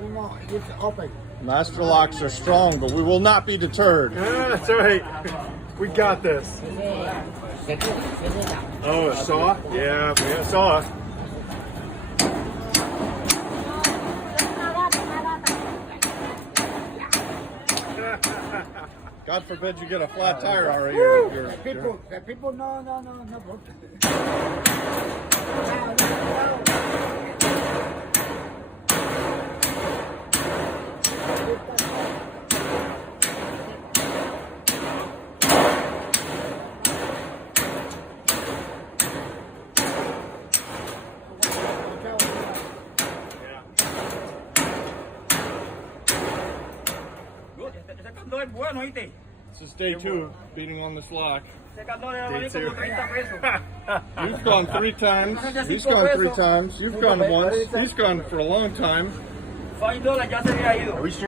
no, it's open. Master locks are strong, but we will not be deterred. Yeah, that's right. We got this. Oh, a saw? Yeah, we got a saw. God forbid you get a flat tire already. The people, no, bro. Ese candado es bueno, ¿oíste? This is day 2, beating on this lock. Ese candado le va a valer como 30 pesos. You've gone 3 times. He's gone 3 times. You've gone once. He's gone for a long time. $5 ya se había ido.